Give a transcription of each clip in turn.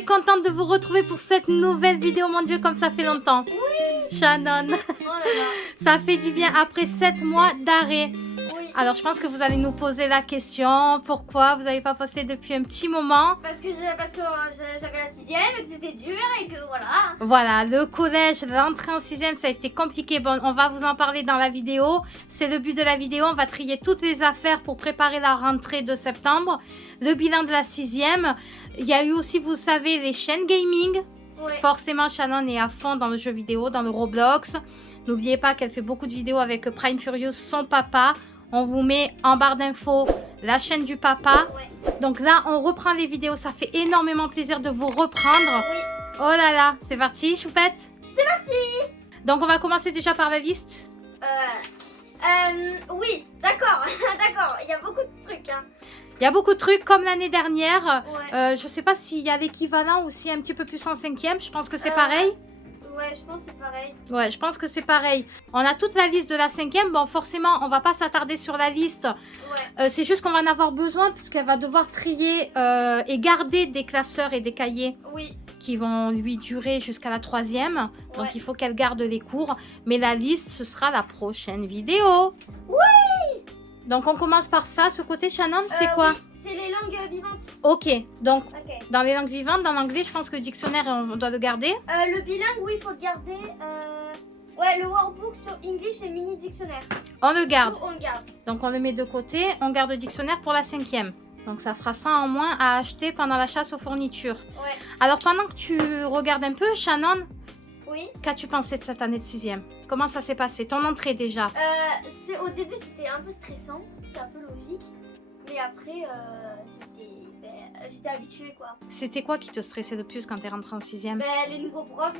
très contente de vous retrouver pour cette nouvelle vidéo. Mon Dieu, comme ça fait longtemps. Oui. Shannon. Oh là là. Ça fait du bien après 7 mois d'arrêt. Oui. Alors, je pense que vous allez nous poser la question. Pourquoi vous n'avez pas posté depuis un petit moment? Parce que j'avais la 6ème et que c'était dur et que voilà. Voilà, le collège, l'entrée en 6ème, ça a été compliqué. Bon, on va vous en parler dans la vidéo. C'est le but de la vidéo. On va trier toutes les affaires pour préparer la rentrée de septembre. Le bilan de la 6ème. Il y a eu aussi, vous savez, les chaînes gaming. Ouais. Forcément, Shannon est à fond dans le jeu vidéo, dans le Roblox. N'oubliez pas qu'elle fait beaucoup de vidéos avec Prime Furious, son papa. On vous met en barre d'infos la chaîne du papa. Ouais. Donc là, on reprend les vidéos. Ça fait énormément plaisir de vous reprendre. Oui. Oh là là, c'est parti, choupette? C'est parti. Donc on va commencer déjà par la liste. Oui, d'accord, d'accord. Il y a beaucoup de trucs. Hein. Il y a beaucoup de trucs comme l'année dernière. Ouais. Je sais pas s'il y a l'équivalent ou si un petit peu plus en 5ème. Je pense que c'est pareil. Ouais, je pense que c'est pareil. Ouais, je pense que c'est pareil. On a toute la liste de la 5ème. Bon, forcément, on va pas s'attarder sur la liste. Ouais. C'est juste qu'on va en avoir besoin puisqu'elle va devoir trier et garder des classeurs et des cahiers Oui. qui vont lui durer jusqu'à la 3ème. Donc, Ouais. il faut qu'elle garde les cours. Mais la liste, ce sera la prochaine vidéo. Oui. Donc, on commence par ça. Ce côté, Shannon, c'est quoi? Oui, c'est les langues vivantes. Ok, donc Ok. dans les langues vivantes, dans l'anglais, je pense que le dictionnaire, on doit le garder. Le bilingue, oui, il faut le garder. Ouais, le workbook sur English et mini dictionnaire. On le garde. On le garde. Donc, on le met de côté. On garde le dictionnaire pour la 5ème. Donc, ça fera ça en moins à acheter pendant la chasse aux fournitures. Ouais. Alors, pendant que tu regardes un peu, Shannon, Oui. qu'as-tu pensé de cette année de 6ème? Comment ça s'est passé? Ton entrée déjà? Au début, c'était un peu stressant. C'est un peu logique. Mais après, j'étais habituée, quoi. C'était quoi qui te stressait le plus quand tu es rentrée en 6ème? Les nouveaux profs,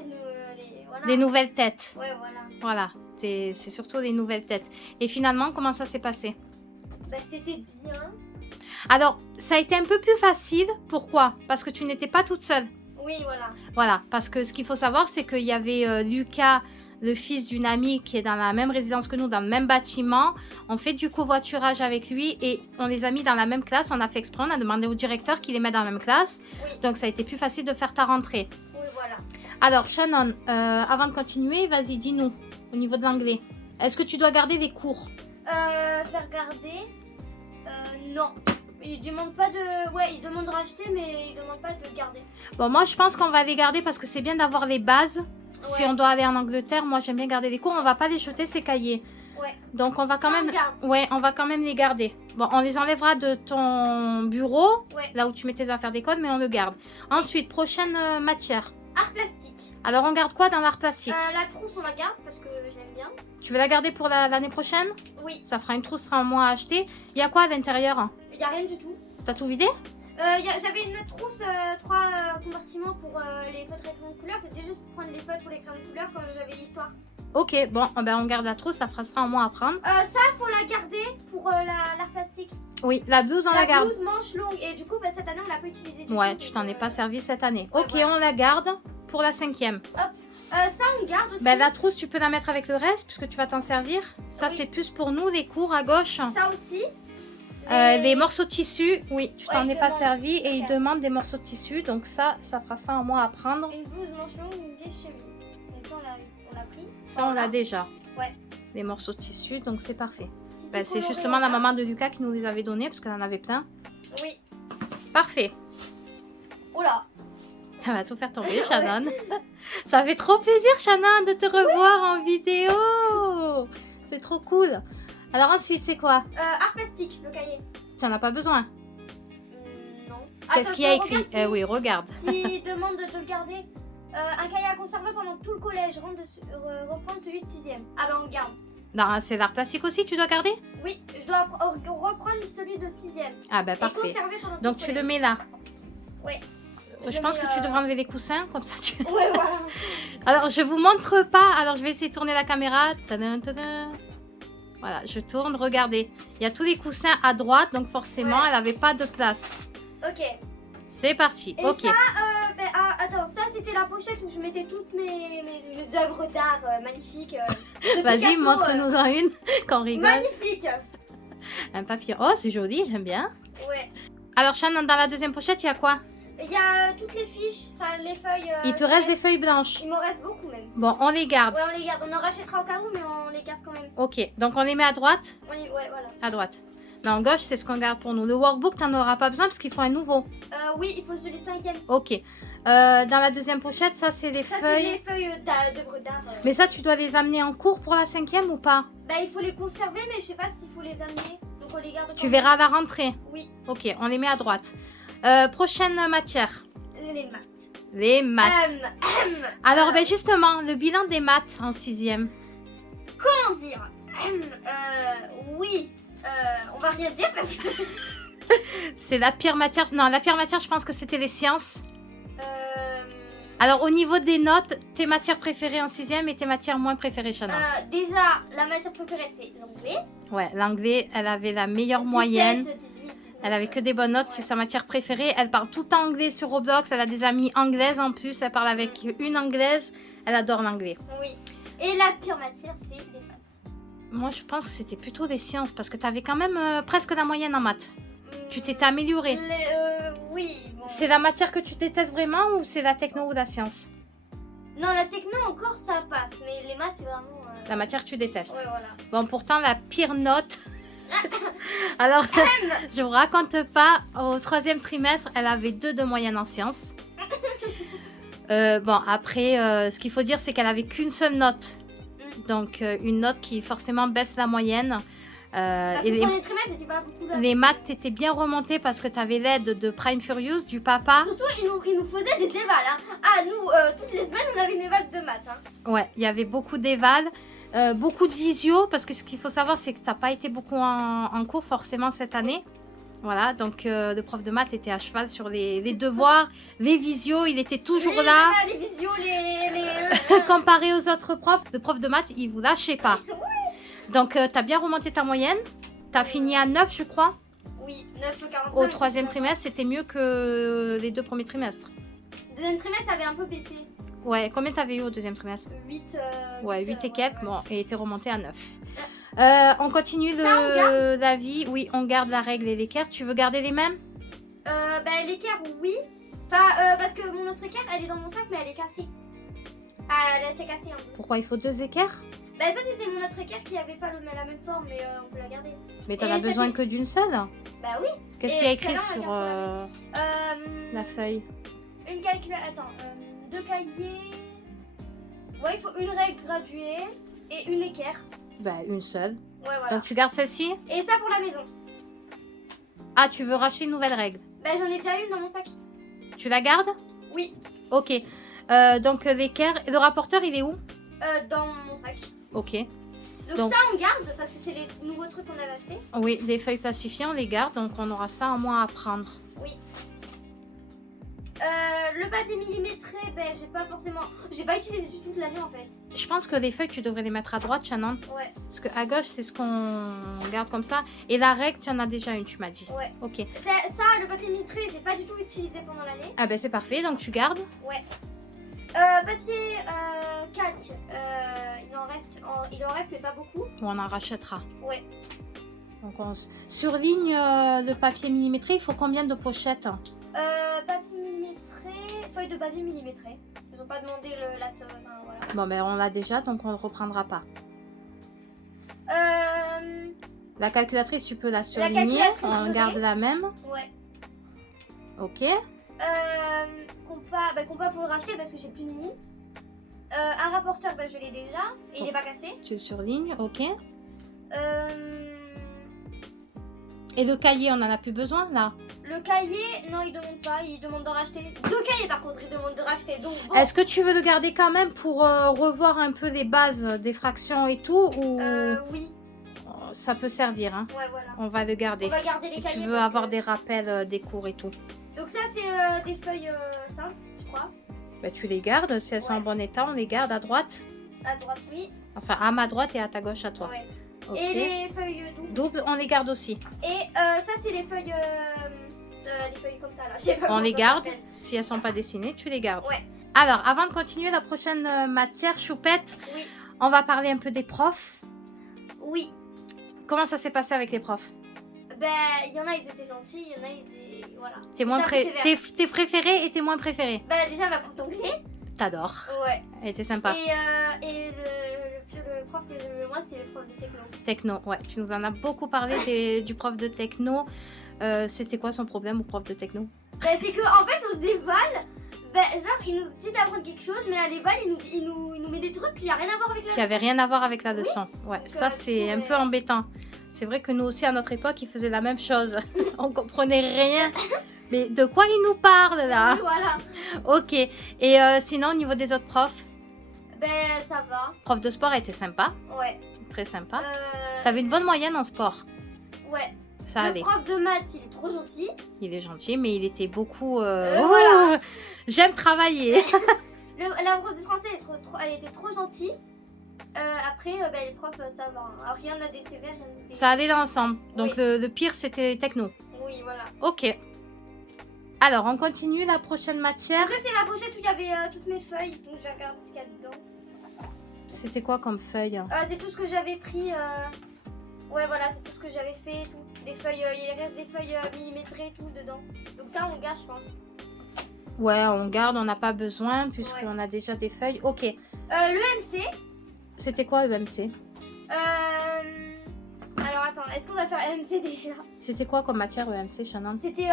voilà. Les nouvelles têtes. Ouais, voilà. Voilà, c'est surtout les nouvelles têtes. Et finalement, comment ça s'est passé? C'était bien. Alors, ça a été un peu plus facile. Pourquoi? Parce que tu n'étais pas toute seule. Oui, voilà. Voilà, parce que ce qu'il faut savoir, c'est qu'il y avait Lucas, le fils d'une amie qui est dans la même résidence que nous, dans le même bâtiment. On fait du covoiturage avec lui et on les a mis dans la même classe. On a fait exprès, on a demandé au directeur qu'il les mette dans la même classe. Oui. Donc, ça a été plus facile de faire ta rentrée. Oui, voilà. Alors, Shannon, avant de continuer, vas-y, dis-nous, au niveau de l'anglais, est-ce que tu dois garder les cours? Faire garder. Non. Il demande pas de. Ouais, il demande de racheter, mais il demande pas de garder. Bon, moi, je pense qu'on va les garder parce que c'est bien d'avoir les bases. Si Ouais. on doit aller en Angleterre, moi, j'aime bien garder les cours. On va pas les jeter, ces cahiers. Ouais. Donc, on va quand Ça, on même... garde. Ouais, on va quand même les garder. Bon, on les enlèvera de ton bureau, Ouais. là où tu mets tes affaires d'école, mais on le garde. Ensuite, prochaine matière. Art plastique. Alors, on garde quoi dans l'art plastique? La trousse, on la garde parce que j'aime bien. Tu veux la garder pour l'année prochaine? Oui. Ça fera une trousse, sera un mois à acheter. Il y a quoi à l'intérieur? Il n'y a rien du tout. T'as tout vidé? J'avais une trousse, 3 compartiments pour les feutres et crayons de couleur. C'était juste pour prendre les feutres ou les crayons de couleur quand j'avais l'histoire. Ok, bon, ben, on garde la trousse, ça fera ça un mois à prendre. Ça, faut la garder pour l'art plastique. Oui, la blouse, on la garde. blouse manche longue. Et du coup, cette année, on l'a pas utilisée du Ouais, tout. tu t'en es pas servi cette année. Ouais, Ok, voilà. on la garde pour la 5ème. Ça, on garde aussi. Ben, la trousse, tu peux la mettre avec le reste puisque tu vas t'en servir. Ça, Oui. c'est plus pour nous, les cours à gauche. Ça aussi. Les morceaux de tissu, oui, tu t'en Ouais, es ils pas demandent. servi et ils Ok. demandent des morceaux de tissu. Donc ça fera ça un mois à prendre. Une blouse manche longue, une vieille chemise. Donc ça, on l'a pris. Ça, on l'a déjà. Ouais. Les morceaux de tissu, donc c'est parfait. Tissu Ben, c'est coloré, justement on la a. maman de Lucas qui nous les avait donnés parce qu'elle en avait plein. Oui. Parfait. Oh là. Ça va tout faire tomber, Shannon. Ça fait trop plaisir, Shannon, de te revoir en vidéo. C'est trop cool. Alors ensuite, c'est quoi? Art plastique, le cahier. Tu n'en as pas besoin. Non. Qu'est-ce Attends, qu'il y a je écrit? regarde Oui, regarde. S'il demande de le garder, un cahier à conserver pendant tout le collège, reprendre celui de 6ème. Ah ben on le garde. Non, c'est l'art plastique aussi, tu dois garder? Oui, je dois reprendre celui de 6ème. Ah ben Et parfait. conserver pendant tout Donc tu le mets là. Ouais. Je Je pense mets, que tu devrais enlever les coussins, comme ça tu... Ouais, voilà. Alors je vous montre pas, alors je vais essayer de tourner la caméra. Tadam, tadam. Voilà, je tourne, regardez. Il y a tous les coussins à droite, donc forcément Ouais. elle n'avait pas de place. Ok. C'est parti, Et ok. ça, attends, ça c'était la pochette où je mettais toutes mes œuvres d'art magnifiques. de Vas-y, Picasso, montre-nous en une, qu'on rigole. Magnifique. Un papillon. Oh, c'est joli, j'aime bien. Ouais. Alors Shannon, dans la deuxième pochette, il y a quoi? Il y a toutes les fiches, enfin les feuilles. Il te reste des feuilles blanches. Il m'en reste beaucoup même. Bon, on les garde. Ouais, on les garde. On en rachètera au cas où, mais on les garde quand même. Ok, donc on les met à droite. Ouais, voilà. À droite. Non, gauche, c'est ce qu'on garde pour nous. Le workbook, tu n'en auras pas besoin parce qu'il faut un nouveau. Oui, il faut celui 5e. Ok. Dans la deuxième pochette, ça, c'est les Ça, feuilles. c'est les feuilles d'œuvres d'art. Mais ça, tu dois les amener en cours pour la 5e ou pas? Bah, il faut les conserver, mais je sais pas s'il faut les amener. Donc, on les garde. Tu verras à la rentrée. Oui. Ok, on les met à droite. Prochaine matière. Les maths. Les maths. Alors, ben justement, le bilan des maths en 6e. Comment dire? Oui. On va rien dire parce que. C'est la pire matière. Non, la pire matière, je pense que c'était les sciences. Alors, au niveau des notes, tes matières préférées en 6e et tes matières moins préférées, Shannon. Déjà, la matière préférée, c'est l'anglais. Ouais, l'anglais, elle avait la meilleure 17, moyenne. 18, 19, Elle avait que des bonnes notes, c'est sa matière préférée. Elle parle tout le temps anglais sur Roblox. Elle a des amies anglaises en plus. Elle parle avec une anglaise. Elle adore l'anglais. Oui. Et la pire matière, c'est les maths. Moi, je pense que c'était plutôt des sciences parce que tu avais quand même presque la moyenne en maths. Tu t'étais améliorée. Oui. Bon. C'est la matière que tu détestes vraiment ou c'est la techno ou la science? Non, la techno encore ça passe, mais les maths c'est vraiment. La matière que tu détestes. Ouais, voilà. Bon, pourtant, la pire note. Alors, je vous raconte pas, au 3e trimestre, elle avait 2 de moyenne en sciences. Bon, après, ce qu'il faut dire, c'est qu'elle avait qu'une seule note. Donc, une note qui forcément baisse la moyenne. Parce Et que premier trimestre, j'étais pas beaucoup là. les maths étaient bien remontées parce que tu avais l'aide de Prime Furious, du papa. Surtout, ils nous faisaient des évals. Hein. Ah, nous, toutes les semaines, on avait une éval de maths. Hein. Ouais, il y avait beaucoup d'éval, beaucoup de visio, parce que ce qu'il faut savoir, c'est que tu n'as pas été beaucoup en cours forcément cette année. Voilà, donc le prof de maths était à cheval sur les devoirs, les visios, il était toujours là. Les visios, Comparé aux autres profs, le prof de maths, il vous lâchait pas. Donc, tu as bien remonté ta moyenne. Tu as fini à 9, je crois. Oui, 9,45. Au 3e trimestre, c'était mieux que les 2 premiers trimestres. Deuxième trimestre, ça avait un peu baissé. Ouais, combien t'avais eu au 2e trimestre? 8. Ouais, 8 et quelques. Ouais. Bon, et t'es remonté à 9. On continue la vie. Oui, on garde la règle et l'équerre. Tu veux garder les mêmes? Bah, l'équerre, oui. Enfin, parce que mon autre équerre, elle est dans mon sac, mais elle est cassée. Ah, elle s'est cassée un peu. Pourquoi il faut 2 équerres? Bah, ça, c'était mon autre équerre qui avait pas la même forme, mais on peut la garder. Mais t'en Et as besoin c'était- que d'une seule? Bah oui. Qu'est-ce Et qu'il y a écrit celle-là, sur regarde la feuille? Une calculatrice. Attends, 2 cahiers. Ouais, il faut une règle graduée et une équerre. Bah, une seule. Ouais, voilà. Donc tu gardes celle-ci? Et ça pour la maison. Ah, tu veux racheter une nouvelle règle? Bah, j'en ai déjà une dans mon sac. Tu la gardes? Oui. Ok. Donc l'équerre. Le rapporteur, il est où? Dans mon sac. Ok. Donc ça, on garde parce que c'est les nouveaux trucs qu'on avait achetés. Oui, les feuilles plastifiées, on les garde. Donc on aura ça en moins à prendre. Oui. Le papier millimétré, ben j'ai pas utilisé du tout de l'année en fait. Je pense que les feuilles, tu devrais les mettre à droite, Shannon. Ouais. Parce qu'à gauche, c'est ce qu'on garde comme ça. Et la règle, tu en as déjà une, tu m'as dit. Ouais. Ok. Ça, le papier millimétré, j'ai pas du tout utilisé pendant l'année. Ah ben c'est parfait, donc tu gardes. Ouais. Papier calque, il en reste mais pas beaucoup. Ou on en rachètera. Ouais. Donc on surligne le papier millimétré. Il faut combien de pochettes? Papier millimétré, feuille de papier millimétré. Ils ont pas demandé la somme, voilà. Bon ben on l'a déjà, donc on ne reprendra pas. La calculatrice, tu peux la surligner. calculatrice, On je garde l'ai. la même. Ouais. Ok. Compas, faut le racheter parce que j'ai plus de ligne. Un rapporteur, je l'ai déjà et il est pas cassé. Tu le surlignes, ok. Le Et le cahier, on en a plus besoin là? cahier, non, il demande pas, il demande d'en racheter. 2 cahiers par contre, il demande de racheter. Donc bon. Est-ce que tu veux le garder quand même pour revoir un peu les bases des fractions et tout ou Oui, ça peut servir hein? ouais, voilà. On va le garder. On va garder Si les tu cahiers. veux parce avoir que- des rappels des cours et tout. Donc ça, c'est des feuilles simples, je crois. Bah, tu les gardes, si elles sont en Ouais. bon état, on les garde à droite. À droite, oui. Enfin, à ma droite et à ta gauche à toi. Ouais. Ok. Et les feuilles doubles. Double, on les garde aussi. Et ça, c'est les feuilles comme ça là. Je sais pas On comment les ça garde. s'appelle. Si elles sont pas dessinées, tu les gardes. Ouais. Alors, avant de continuer la prochaine matière, Choupette, Oui. on va parler un peu des profs. Oui. Comment ça s'est passé avec les profs? Ben, il y en a, ils étaient gentils, il y en a, voilà. Tes préférés et tes moins préférés. Bah déjà ma prof d'anglais. T'adores. Ouais. Elle était sympa. Et le prof que j'aime le moins, c'est le prof de techno. Techno, ouais. Tu nous en as beaucoup parlé du prof de techno. C'était quoi son problème au prof de techno? Bah c'est que en fait aux évals, bah, genre il nous dit d'apprendre quelque chose, mais à l'éval il nous met des trucs qui n'ont rien à voir avec la leçon. Qui avait rien à voir avec la leçon. Ouais, donc, ça c'est un peu embêtant. C'est vrai que nous aussi à notre époque, ils faisaient la même chose. On comprenait rien. Mais de quoi il nous parle là? Oui, voilà. Ok. Et sinon au niveau des autres profs? Ben ça va. Prof de sport était sympa. Ouais. Très sympa. T'avais une bonne moyenne en sport. Ouais. Ça allait. Le prof de maths, il est trop gentil. Il est gentil, mais il était beaucoup... Voilà. J'aime travailler. La prof de français, elle était trop gentille. Après, ben, les profs, ça va. Alors, rien n'a des sévères. Ça allait dans l'ensemble. Donc Oui. le pire, c'était techno. Oui, voilà. Ok. Alors, on continue la prochaine matière. Après, c'est ma pochette où il y avait toutes mes feuilles. Donc, j'ai regardé ce qu'il y a dedans. C'était quoi comme feuille? C'est tout ce que j'avais pris. Ouais, voilà, c'est tout ce que j'avais fait. Tout. Des feuilles, il reste des feuilles millimétrées, tout dedans. Donc, ça, on le garde, je pense. Ouais, on garde, on n'a pas besoin puisqu'on a déjà des feuilles. Ok. L'EMC. C'était quoi EMC? Alors, attends, est-ce qu'on va faire EMC déjà? C'était quoi comme matière EMC, Shannon? C'était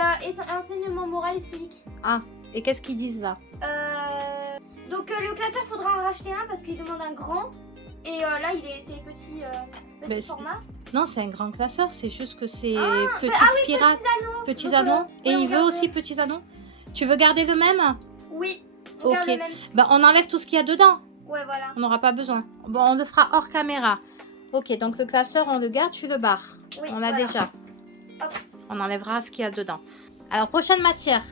enseignement moral et civique. Ah, et qu'est-ce qu'ils disent là? Donc, le classeur, il faudra en racheter un parce qu'il demande un grand. Et là, c'est les petits formats. Non, c'est un grand classeur, c'est juste que c'est petite oui, spirale. Petits Petits anneaux. Et il veut aussi petits anneaux. Tu veux garder le même? Oui, on garde le même. Bah, on enlève tout ce qu'il y a dedans. Ouais, voilà. On n'aura pas besoin. Bon, on le fera hors caméra. Ok, donc le classeur, on le garde, tu le barres. Oui, on l'a déjà. Hop. On enlèvera ce qu'il y a dedans. Alors, prochaine matière.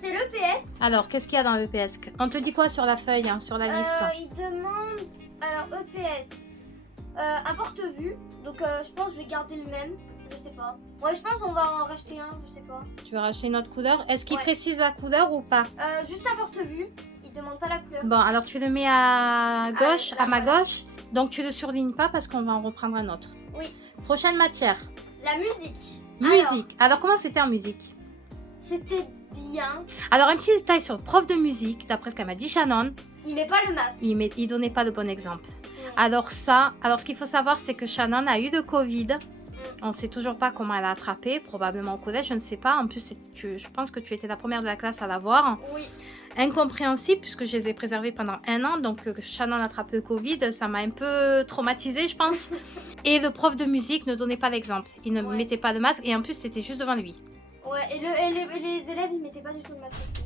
C'est l'EPS. Alors, qu'est-ce qu'il y a dans l'EPS? On te dit quoi sur la feuille, sur la liste? Il demande, alors EPS, un porte-vue. Donc, je pense que je vais garder le même. Je sais pas. Ouais, je pense qu'on va en racheter un, je sais pas. Tu veux racheter une autre couleur? Est-ce qu'il précise la couleur ou pas? Juste un porte-vue. Il demande pas la couleur. Bon, alors tu le mets à gauche, à ma gauche. Donc, tu le surlignes pas parce qu'on va en reprendre un autre. Oui. Prochaine matière. La musique. Musique. Alors comment c'était en musique? C'était bien. Alors, un petit détail sur le prof de musique, d'après ce qu'elle m'a dit Shannon. Il met pas le masque. Il donnait pas le bon exemple. Alors ce qu'il faut savoir, c'est que Shannon a eu le Covid. On ne sait toujours pas comment elle a attrapé, probablement au collège, je ne sais pas. En plus, je pense que tu étais la première de la classe à l'avoir. Oui. Incompréhensible, puisque je les ai préservés pendant 1 an. Donc, Shannon attrape le Covid, ça m'a un peu traumatisée, je pense. Et le prof de musique ne donnait pas l'exemple. Il ne mettait pas de masque et en plus, c'était juste devant lui. Ouais, et les élèves, ils mettaient pas du tout le masque aussi.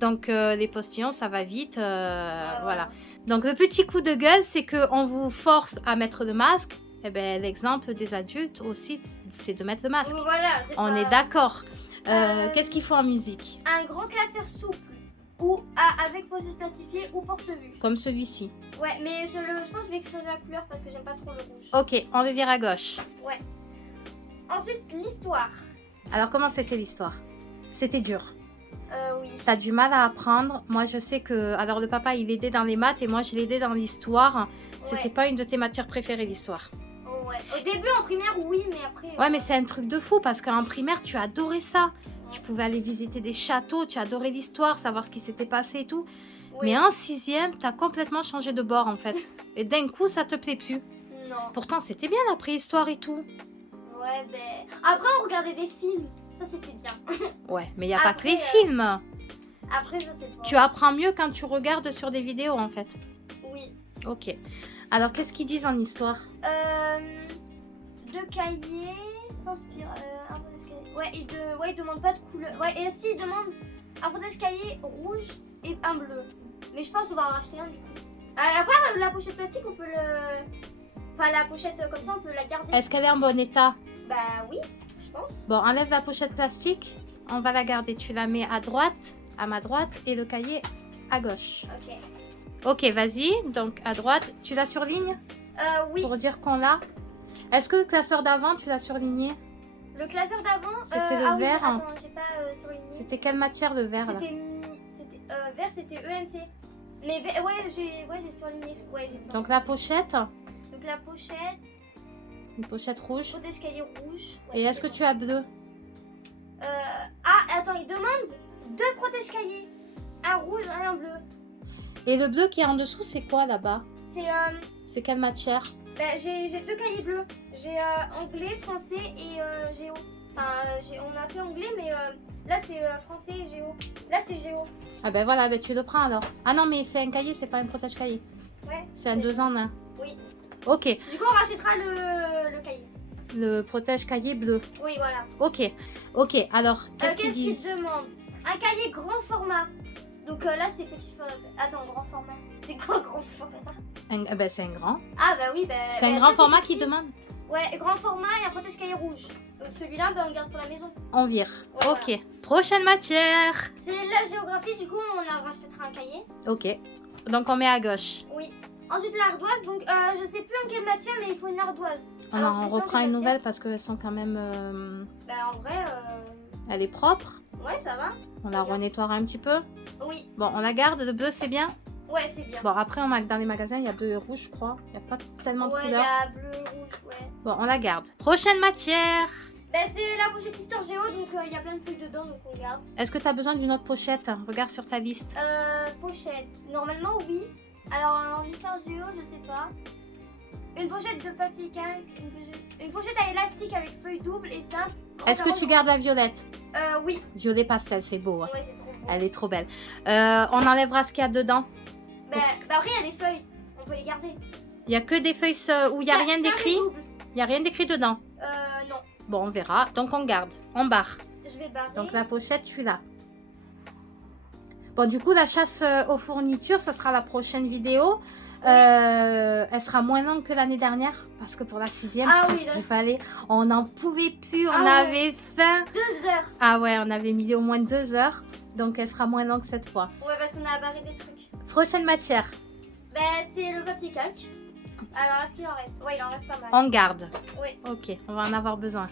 Donc, les postillons, ça va vite. Voilà. Donc, le petit coup de gueule, c'est qu'on vous force à mettre le masque. Eh ben, l'exemple des adultes aussi, c'est de mettre le masque. Voilà, on est d'accord. Qu'est-ce qu'il faut en musique? Un grand classeur souple. Ou avec pochette plastifiée ou porte-vue. Comme celui-ci. Ouais, mais je pense que je vais changer la couleur parce que j'aime pas trop le rouge. Ok, on le vire à gauche. Ouais. Ensuite, l'histoire. Alors, comment c'était l'histoire? C'était dur. Oui. T'as du mal à apprendre. Moi, je sais que... Alors, le papa, il aidait dans les maths et moi, je l'aidais dans l'histoire. C'était pas une de tes matières préférées, l'histoire. Ouais. Au début, en primaire, oui, mais après... Ouais, mais c'est un truc de fou parce qu'en primaire, tu adorais ça. Tu pouvais aller visiter des châteaux, tu adorais l'histoire, savoir ce qui s'était passé et tout. Oui. Mais en 6e, t'as complètement changé de bord, en fait. Et d'un coup, ça te plaît plus. Non. Pourtant, c'était bien la préhistoire et tout. Ouais, ben... Après, on regardait des films. Ça, c'était bien. Ouais, mais il n'y a pas que les films. Après, je sais pas. Tu apprends mieux quand tu regardes sur des vidéos, en fait. Oui. Ok. Alors, qu'est-ce qu'ils disent en histoire? 2 cahiers sans spirale. Un protège cahier. Ouais, il demande pas de couleur. Ouais, et si, il demande un protège cahier rouge et un bleu. Mais je pense qu'on va en racheter un du coup. La pochette plastique, on peut le... Enfin, la pochette comme ça, on peut la garder. Est-ce qu'elle est en bon état? Bah oui, je pense. Bon, enlève la pochette plastique. On va la garder. Tu la mets à droite, à ma droite, et le cahier à gauche. Ok. Ok, vas-y. Donc, à droite. Tu la surlignes? Oui. Pour dire qu'on l'a. Est-ce que le classeur d'avant, tu l'as surligné? Le classeur d'avant, c'était le vert. Oui, attends, j'ai pas surligné. C'était quelle matière, le vert là? Vert, c'était EMC. Mais ouais, j'ai surligné. Ouais, j'ai surligné. Donc, la pochette? Donc, la pochette... Une pochette rouge. Protège cahier rouge. Ouais, et est-ce que tu as bleu? attends, il demande 2 protège-cahiers. Un rouge et un bleu. Et le bleu qui est en dessous, c'est quoi là-bas? C'est quelle matière? j'ai 2 cahiers bleus. J'ai anglais, français et géo. Enfin, on a fait anglais, mais là c'est français et géo. Là c'est géo. Ah ben voilà, ben tu le prends alors. Ah non, mais c'est un cahier, c'est pas un protège-cahier. Ouais. C'est un 2 en 1. Oui. Ok. Du coup, on rachètera le cahier. Le protège-cahier bleu. Oui, voilà. Ok. Ok, alors, qu'est-ce qu'ils Qu'est-ce disent? qu'ils demandent? Un cahier grand format. Donc là, c'est petit format. Attends, grand format. C'est quoi grand format? Ben c'est un grand. Ah bah oui, bah... C'est un bah, grand ça, format petit. qui demande? Ouais, grand format et un protège-cahier rouge. Donc celui-là, bah, on le garde pour la maison. On vire. Ouais, Ok. voilà. Prochaine matière. C'est la géographie, du coup, on en rachètera un cahier. Ok. Donc on met à gauche. Oui. Ensuite, l'ardoise. Donc, je sais plus en quelle matière, mais il faut une ardoise. Alors, je sais on pas en reprend quelle une matière. nouvelle parce qu'elles sont quand même... Bah, en vrai, Elle est propre. ouais, ça va. On la renettoiera un petit peu. Oui. Bon, on la garde. Le bleu, c'est bien. Ouais, c'est bien. Bon, après, dans les magasins, il y a bleu et rouge, je crois. Il n'y a pas tellement de Ouais, il y couleurs. a bleu, rouge, ouais. Bon, on la garde. Prochaine matière. Bah, c'est la pochette Histoire Géo, donc il y a plein de feuilles dedans, donc on garde. Est-ce que tu as besoin d'une autre pochette? Regarde sur ta liste. Pochette. Normalement, oui. Alors, en Histoire Géo, je sais pas. Une pochette de papier calque, une pochette à élastique avec feuille double et simple. Est-ce que tu gardes la violette? Oui. Violet pastel, c'est beau. Hein. Ouais, c'est trop beau. Elle est trop belle. On enlèvera ce qu'il y a dedans. Bah, après, il y a des feuilles. On peut les garder. Il n'y a que des feuilles où il n'y a rien d'écrit. Il n'y a rien d'écrit dedans. Non. Bon, on verra. Donc, on garde. On barre. Je vais barrer. Donc, la pochette, tu l'as. Bon, du coup, la chasse aux fournitures, ça sera la prochaine vidéo. Oui. Elle sera moins longue que l'année dernière. Parce que pour la 6e, Ah tout oui, ce là. qu'il fallait, on n'en pouvait plus. On Ah ouais. avait faim. 2 heures. Ah ouais, on avait mis au moins 2 heures. Donc, elle sera moins longue cette fois. Ouais, parce qu'on a barré des trucs. Prochaine matière. Bah, c'est le papier calque. Alors, est-ce qu'il en reste? Ouais, il en reste pas mal. On garde. Oui. Ok, on va en avoir besoin.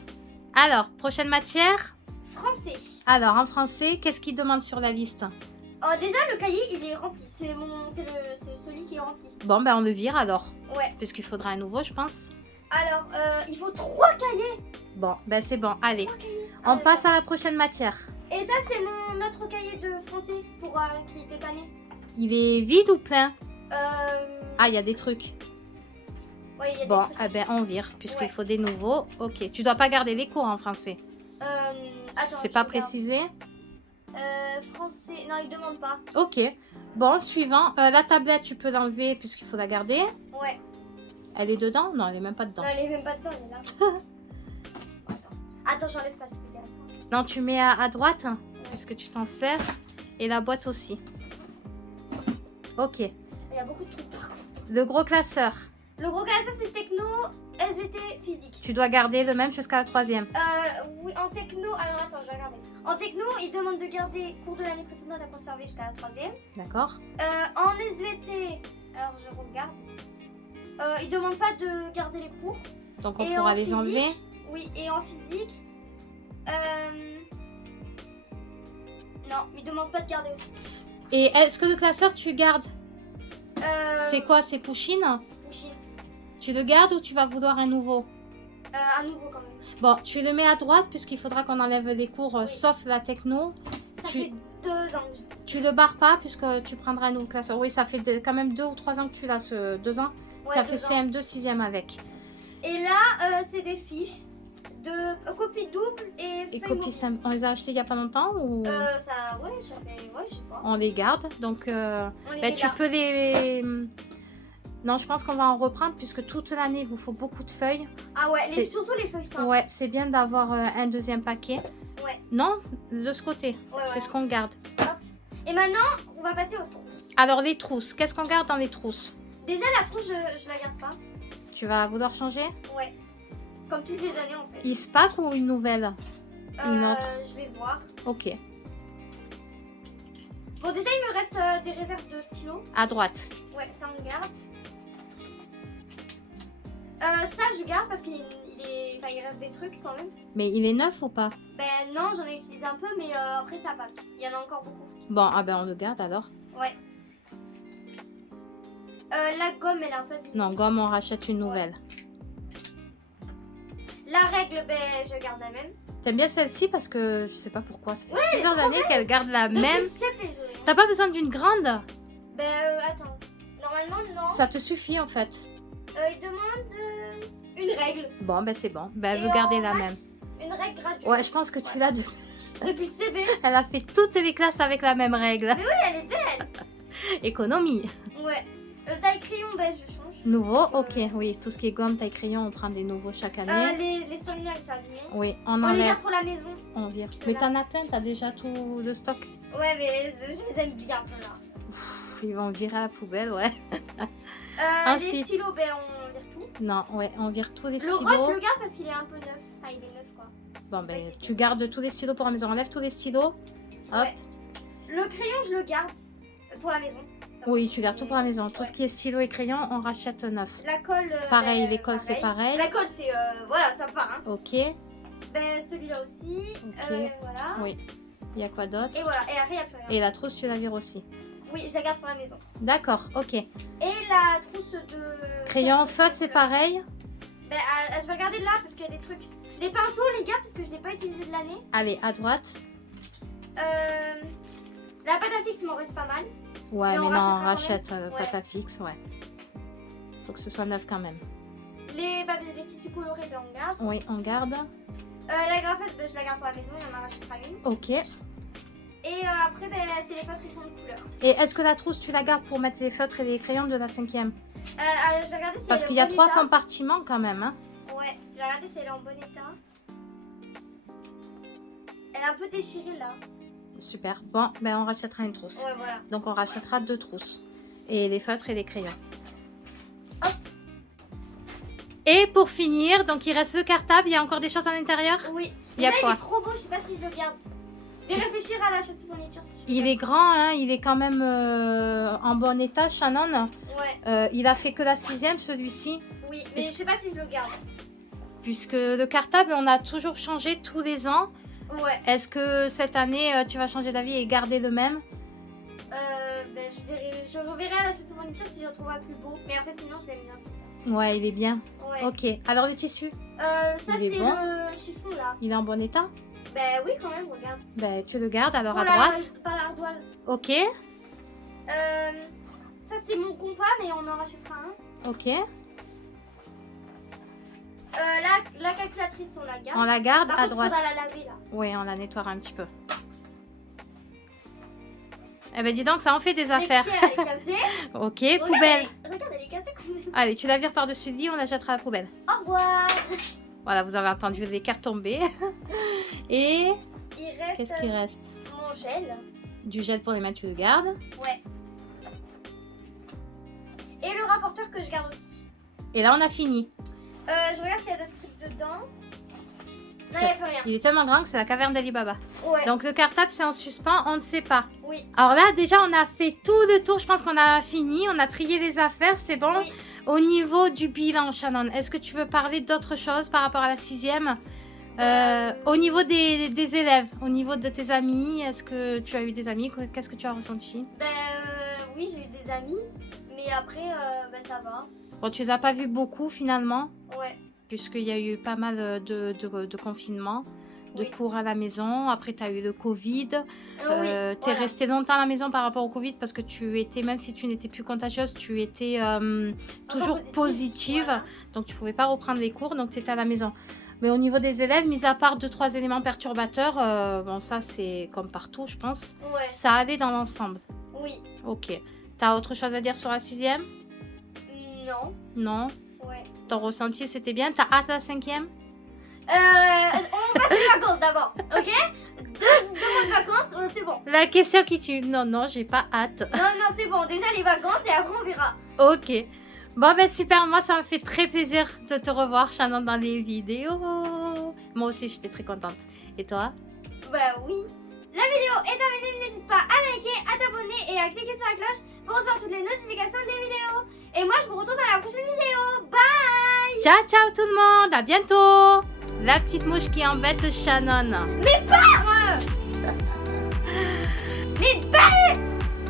Alors, prochaine matière. Français. Alors, en français, qu'est-ce qu'il demande sur la liste? Déjà, le cahier, il est rempli. C'est celui qui est rempli. Bon, ben on le vire alors. Ouais. Parce qu'il faudra un nouveau, je pense. Alors, il faut 3 cahiers. Bon, ben c'est bon. Allez, 3 cahiers. on passe à la prochaine matière. Et ça, c'est mon autre cahier de français pour qui est dépanné. Il est vide ou plein? Ah, il y a des trucs. Ouais, il y a Bon, des trucs. eh ben on vire, puisqu'il Ouais. faut des nouveaux. Ok, tu dois pas garder les cours en français. Attends, C'est je pas regarde. précisé. Français, non, il demande pas. Ok. Bon, suivant. La tablette, tu peux l'enlever puisqu'il faut la garder. Ouais. Elle est dedans? Non, elle est même pas dedans. Non, elle est même pas dedans, elle est là. Attends, j'enlève pas celui-là. Attends. Non, tu mets à droite, hein, puisque tu t'en sers. Et la boîte aussi. Ok. Il y a beaucoup de trucs par contre. Le gros classeur. Le gros classeur, c'est techno, SVT, physique. Tu dois garder le même jusqu'à la 3e. Oui, en techno, alors attends, je vais regarder. En techno, il demande de garder cours de l'année précédente à conserver jusqu'à la 3e. D'accord? En SVT, alors je regarde. Il demande pas de garder les cours. Donc on Et pourra en les physique, enlever. Oui, et en physique. Non, il demande pas de garder aussi. Et est-ce que le classeur, tu gardes? C'est C'est quoi? C'est Pouchine? Pouchine. Tu le gardes ou tu vas vouloir un nouveau? Un nouveau quand même. Bon, tu le mets à droite puisqu'il faudra qu'on enlève les cours Oui. sauf la techno. Ça Tu- fait 2 ans que j'ai. Tu le barres pas puisque tu prendras un nouveau classeur. Oui, ça fait quand même 2 ou 3 ans que tu l'as, ce 2 ans. Ouais, Ça fait 2 ans. CM2 6e avec. Et là, c'est des fiches de copies doubles et Et feuilles copies mobiles. simples, on les a achetées il y a pas longtemps ou Ça, ouais, ça fait, ouais, je sais pas. on les garde? Donc On les ben, tu garde. peux les... Non, je pense qu'on va en reprendre puisque toute l'année, il vous faut beaucoup de feuilles. Ah ouais, c'est- surtout les feuilles simples. Ouais, c'est bien d'avoir un deuxième paquet. Ouais. Non, de ce côté. Ouais, C'est ouais. ce qu'on garde. Et maintenant, on va passer aux trousses. Alors, les trousses. Qu'est-ce qu'on garde dans les trousses? Déjà, la trousse, je la garde pas. Tu vas vouloir changer? Ouais. Comme toutes les années, en fait. ISPAC ou une nouvelle? une autre. Je vais voir. Ok. Bon, déjà, il me reste des réserves de stylos. À droite. Ouais, ça, on garde. Ça, je garde parce qu'il est... Enfin, il reste des trucs quand même. Mais il est neuf ou pas? Ben non, j'en ai utilisé un peu, mais après, ça passe. Il y en a encore beaucoup. Bon, ah ben on le garde alors. Ouais. La gomme, elle est un peu abîmée. Non, gomme, on rachète une nouvelle. La règle, ben, je garde la même. T'aimes bien celle-ci parce que je sais pas pourquoi. Ça fait plusieurs années qu'elle garde la Depuis même. le CP, je l'ai. T'as pas besoin d'une grande? Attends. Normalement, non. Ça te suffit en fait. Il demande une règle. Bon, ben c'est bon. Ben, elle Et veut garder en la maths, même. Une règle graduée. Ouais, je pense que tu l'as de... Depuis le CP. Elle a fait toutes les classes avec la même règle. Mais oui, elle est belle. Économie. Ouais. Le taille crayon, je change. Nouveau, Euh, ok. Oui, tout ce qui est gomme, taille crayon, on prend des nouveaux chaque année. Les surlignants, ils sont alignés. Oui, on On les enlève, garde pour la maison. on vire. Ceux-là. Mais t'en as plein, t'as déjà tout de stock. Ouais, mais je les aime bien, ceux-là. Pff, ils vont virer à la poubelle, ouais. Les Ensuite. stylos, on vire tout. Non, ouais, on vire tous les Le stylos. rose, je le garde parce qu'il est un peu neuf. Enfin, il est neuf, quoi. Bon, ben, Ouais, c'est tu gardes tous les stylos pour la maison. Enlève tous les stylos. Hop. Ouais. Le crayon, je le garde pour la maison. Oui, tu gardes tout pour la maison. Tout ce qui est stylo et crayon, on rachète neuf. La colle. Pareil, les colles, c'est pareil. La colle, c'est. Voilà, ça part. Hein. Ok. Celui-là aussi. Ok. Voilà. Oui. Il y a quoi d'autre? Et voilà. Et après, il n'y a plus rien. Et la trousse, tu la vires aussi. Oui, je la garde pour la maison. D'accord, ok. Et la trousse de. Crayon, feutre, c'est pareil. Je vais regarder là parce qu'il y a des trucs. Les pinceaux, les gars, parce que je n'ai pas utilisé de l'année. Allez, à droite. La pâte à fixe m'en reste pas mal. Ouais, Mais mais on non, on rachètera rachète quand même. Ouais. pâte à fixe, ouais. Faut que ce soit neuf quand même. Les tissus colorés, on garde. Oui, on garde. La graffeuse, je la garde pour la maison, il y en a rachètera une. Ok. Et après, c'est les feutres qui font de couleur. Et est-ce que la trousse, tu la gardes pour mettre les feutres et les crayons de la 5e? Je vais regarder si Parce elle est qu'il y a en bon 3 état. compartiments quand même, hein. Ouais, je vais regarder si elle est en bon état. Elle est un peu déchirée là. Super. Bon, ben on rachètera une trousse. Ouais, voilà. Donc on rachètera 2 trousses. Et les feutres et les crayons. Hop. Et pour finir, donc il reste le cartable. Il y a encore des choses à l'intérieur? Oui. Il y a Là, quoi? il est trop beau, je sais pas si je le garde. Je vais réfléchir à l'achat de fourniture si je le Il garde. est grand, hein. Il est quand même en bon état, Shannon. Ouais, Il a fait que la 6e, celui-ci. oui, mais je sais pas si je le garde. Puisque le cartable, on a toujours changé tous les ans. Ouais, Est-ce que cette année, tu vas changer d'avis et garder le même? je reverrai à l'achat de fourniture si je retrouve un plus beau. Mais après, sinon, je l'ai mis dans ce Ouais, il est bien. Ouais. Ok. Alors le tissu, Ça, Il est c'est bon. le chiffon là. il est en bon état? Oui, quand même, regarde. Ben, tu le gardes alors Pour à droite. Par l'ardoise. Ok. Ça, c'est mon compas, mais on en rachètera un. Ok. La calculatrice, on la garde. On la garde Par à contre, droite. faudra la laver là. Oui, on la nettoiera un petit peu. Eh ben dis donc, ça en fait des affaires. Elle est cassée. Ok, Regarde, poubelle. Regarde, elle est cassée comme ça. Allez, tu la vires par-dessus le lit, on la jettera à la poubelle. Au revoir. Voilà, vous avez entendu les cartes tomber. Et Il reste qu'est-ce qui reste? mon gel. Du gel pour les mains, tu le gardes. Ouais. Et le rapporteur que je garde aussi. Et là, on a fini. Je regarde s'il y a d'autres trucs dedans. Non, il n'y a plus rien. Il est tellement grand que c'est la caverne d'Ali Baba. Ouais. Donc le cartable, c'est en suspens, on ne sait pas. Oui. Alors là, déjà, on a fait tout le tour. Je pense qu'on a fini. On a trié les affaires. C'est bon. Oui. Au niveau du bilan, Shannon, est-ce que tu veux parler d'autre chose par rapport à la 6e? Au niveau des élèves, au niveau de tes amis, est-ce que tu as eu des amis? Qu'est-ce que tu as ressenti? Oui, j'ai eu des amis. Mais après, ça va. Bon, tu les as pas vus beaucoup finalement, Ouais. puisqu'il y a eu pas mal de confinement, de Oui. cours à la maison. Après, tu as eu le Covid. Oui, Tu es voilà. restée longtemps à la maison par rapport au Covid parce que tu étais, même si tu n'étais plus contagieuse, tu étais toujours positive. Voilà. Donc, tu pouvais pas reprendre les cours, donc tu étais à la maison. Mais au niveau des élèves, mis à part 2-3 éléments perturbateurs, bon, ça c'est comme partout, je pense, Ouais. ça allait dans l'ensemble. Oui. Ok. T'as autre chose à dire sur la 6e? Non. Non? Ouais. Ton ressenti, c'était bien? T'as hâte à la 5e? On passe les vacances d'abord, ok? 2 mois de vacances, c'est bon. La question qui tue. Non, non, j'ai pas hâte. Non, c'est bon. Déjà les vacances et après on verra. Ok. Bon, ben super. Moi, ça me fait très plaisir de te revoir, Shannon, dans les vidéos. Moi aussi, j'étais très contente. Et toi? Oui. La vidéo est terminée. N'hésite pas à liker, à t'abonner et à cliquer sur la cloche pour recevoir toutes les notifications des vidéos. Et moi, je vous retrouve dans la prochaine vidéo. Bye! Ciao, ciao tout le monde. À bientôt. La petite mouche qui embête Shannon. Mais pas! Mais pas!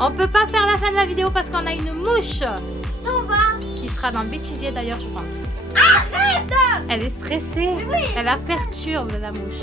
On peut pas faire la fin de la vidéo parce qu'on a une mouche On va! qui sera dans le bêtisier d'ailleurs, je pense. Arrête! Elle est stressée. Mais oui! Elle la perturbe, la mouche.